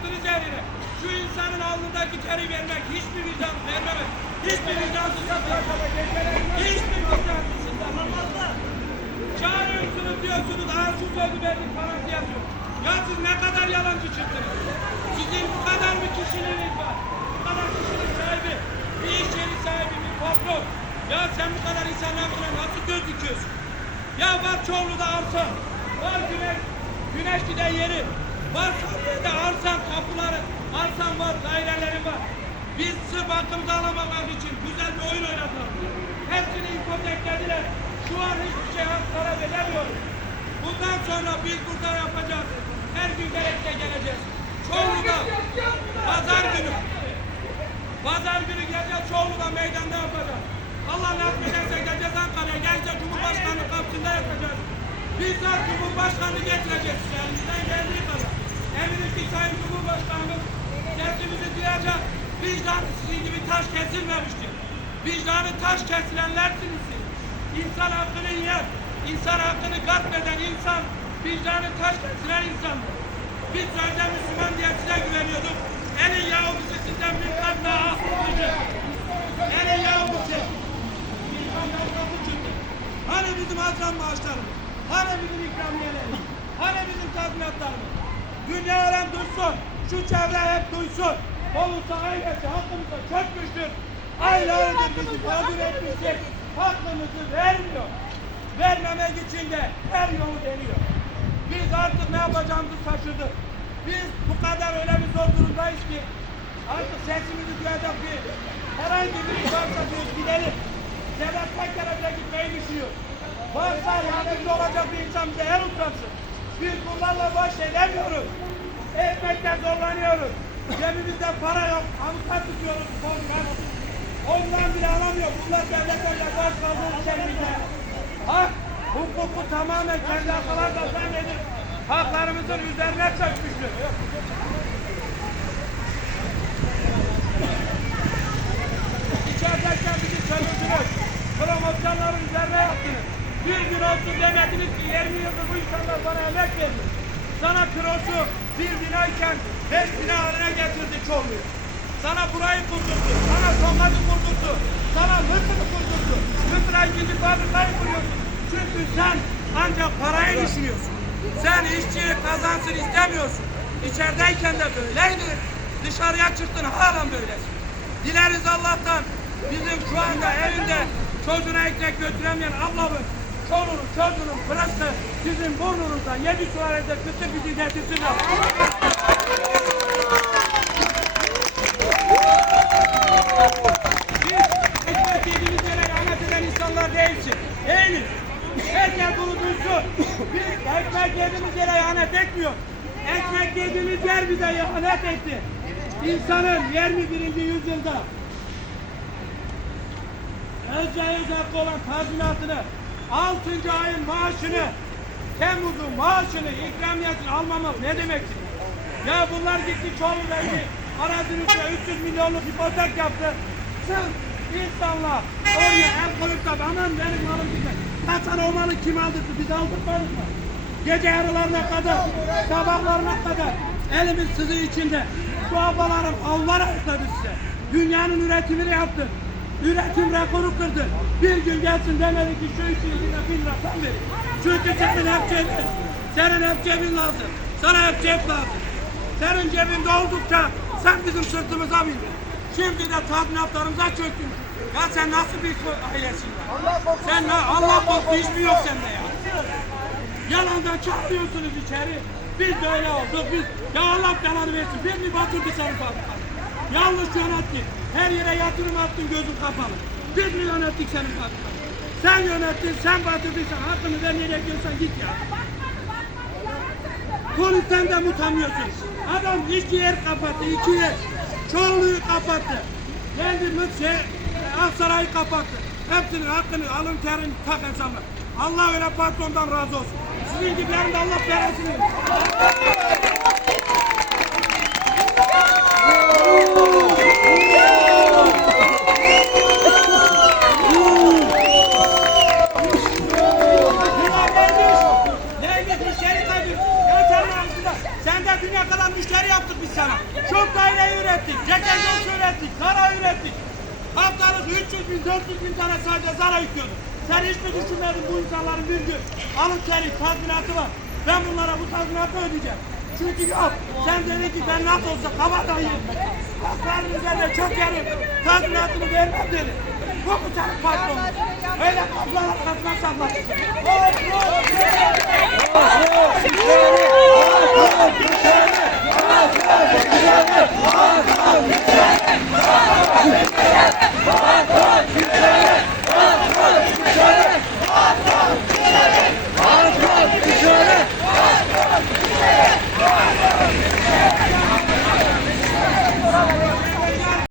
her yere. Şu insanın alnındaki teri vermek hiçbir vicdan vermemek. Hiçbir vicdansız Hiçbir vicdansız Çağırıyorsunuz diyorsunuz. Aa şu sözü verdik parası yazıyor. Ya siz ne kadar yalancı çıktınız. Sizin bu kadar bir kişiliğiniz var. Bu kadar kişilik sahibi. Bir iş yeri sahibi, bir patron. Ya sen bu kadar insanlarla nasıl gözüküyorsun? Ya var Çorlu'da arsa, var güneş, güneş giden yeri, var Sarıyer'de arsan, kapıları, arsan var, dairelerin var. Biz sırf hakkımızı alamamak için güzel bir oyun oynadılar. Hepsini ipoteklediler. Şu an hiçbir şey hak talep. Bundan sonra biz burada yapacağız. Her gün gerekçe geleceğiz. Çorlu'da, pazar günü, Pazar günü gece Çorlu'da meydanda yapacağız. Allah nasip ederse gideceğiz Ankara'ya. Gelince Cumhurbaşkanı kapısında yapacağız. Bizzat Cumhurbaşkanı getireceğiz. Elimizden geldiği kadar. Eminim ki Sayın Cumhurbaşkanımız sesimizi duyacak. Vicdanı sizin gibi taş kesilmemiştir. Vicdanı taş kesilenlersiniz siz. İnsan hakkını yiyen, insan hakkını gasp insan, vicdanı taş kesilen insandır. Biz sözde Müslüman diye size güveniyorduk. Elin Yahudisi sizden bir kat daha haklıydı. Elin çıktı. Hani bizim azam maaşlarımız? Hani bizim ikramiyelerimiz? Hani bizim tazminatlarımız? Dünya alem duysun. Şu çevre hep duysun. Olursa ailesi hakkımıza çökmüştür. Aylardır bizi mağdur etmiştir. Hakkımızı vermiyor. Vermemek için de her yolu deniyor. Biz artık ne yapacağımızı şaşırdık. Biz bu kadar öyle bir zor durumdayız ki artık sesimizi duyacak bir herhangi bir varsa diyoruz gidelim. Sedat Peker'e bile gitmeyi düşünüyoruz. Varsa yardımcı olacak bir insan bize el uzatsın. Biz bunlarla baş edemiyoruz. Ekmekte zorlanıyoruz. Cebimizde para yok. Avukat tutuyoruz. Korkan. Ondan bile alamıyor. Bunlar devletlerle baş kaldırır içerimizde. Hak, hukuku tamamen kendi akalarla zannedip haklarımızın üzerine çökmüştür. İçerideyken bizi sömürdünüz. Promosyonların üzerine yaptınız. Bir gün olsun demediniz ki 20 yıldır bu insanlar bana emek verdi. Sana kilosu bir binayken beş bina haline getirdi Çorlu'yu. Sana burayı kurdurdu, sana Tokat'ı kurdurdu, sana Mısır'ı kurdurdu. Mısır'a ikinci fabrikayı kuruyorsun. Çünkü sen ancak parayı düşünüyorsun. Sen işçi kazansın istemiyorsun. İçerideyken de böyleydi. Dışarıya çıktın halen böylesin. Dileriz Allah'tan bizim şu anda evinde çocuğuna ekmek götüremeyen ablamın çoluğunun çocuğunun pırası sizin burnunuzdan yedi sualede kıtır bizi getirsin. Biz ekmek yediğimiz yere lanet eden insanlar değilsin. Değiliz. Herkes bunu duysun. Biz ekmek yediğimiz yere ihanet etmiyor. Ekmek yediğimiz yer bize ihanet etti. İnsanın 21. yüzyılda Özcayız hakkı olan tazminatını, 6. ayın maaşını, Temmuz'un maaşını, ikramiyetini almamak ne demektir? Ya bunlar gitti Çorlu'daki arazinin üstüne 300 milyonluk hipotek yaptı. Sırf insanlar oraya el koyup da aman benim malım gitmez. Kaçan o kim aldırdı? Biz aldırmadık mı? Gece yarılarına kadar, sabahlarına kadar elimin sızı içinde. Şu ablalarım Allah ayıkladı size. Dünyanın üretimini yaptın. Üretim rekoru kırdın. Bir gün gelsin demedi ki şu işin içine bin lira sen verin. Çünkü senin hep cebin. Senin hep cebin lazım. Sana hep cep lazım. Senin cebinde oldukça sen bizim sırtımıza bindin. Şimdi de tazminatlarımıza çöktün. Ya sen nasıl bir ailesin ya? Sen ne? Allah korku hiç mi yok sende ya? Yalandan çağırıyorsunuz içeri. Biz böyle olduk. Biz ya Allah belanı versin. Biz mi batırdı seni fabrikanı? Yanlış yönettin. Her yere yatırım attın gözün kapalı. Biz mi yönettik senin fabrikanı? Sen yönettin, sen batırdıysan hakkını ver nereye gidiyorsan git ya. Polisten de utanmıyorsun. Adam iki yer kapattı, iki yer. Çoğuluyu kapattı. Geldi mi şey, Aksaray'ı kapattı. Hepsinin hakkını, alın terini tak hesabına. Allah öyle patrondan razı olsun. Sizin gibilerin de Allah belasını. Sana. Çok daire ürettik, cekendos ürettik, zara ürettik. Haftalık 300 bin, 400 bin tane sadece zara yüklüyorduk. Sen hiç mi düşünmedin bu insanların bir gün alın teri, tazminatı var. Ben bunlara bu tazminatı ödeyeceğim. Çünkü yok. Sen dedin ki ben nasıl olsa kabadayım. Hakların üzerine çökerim. Tazminatını vermem dedi. Bu mu senin patronun? Öyle kapılar arkasına saklasın.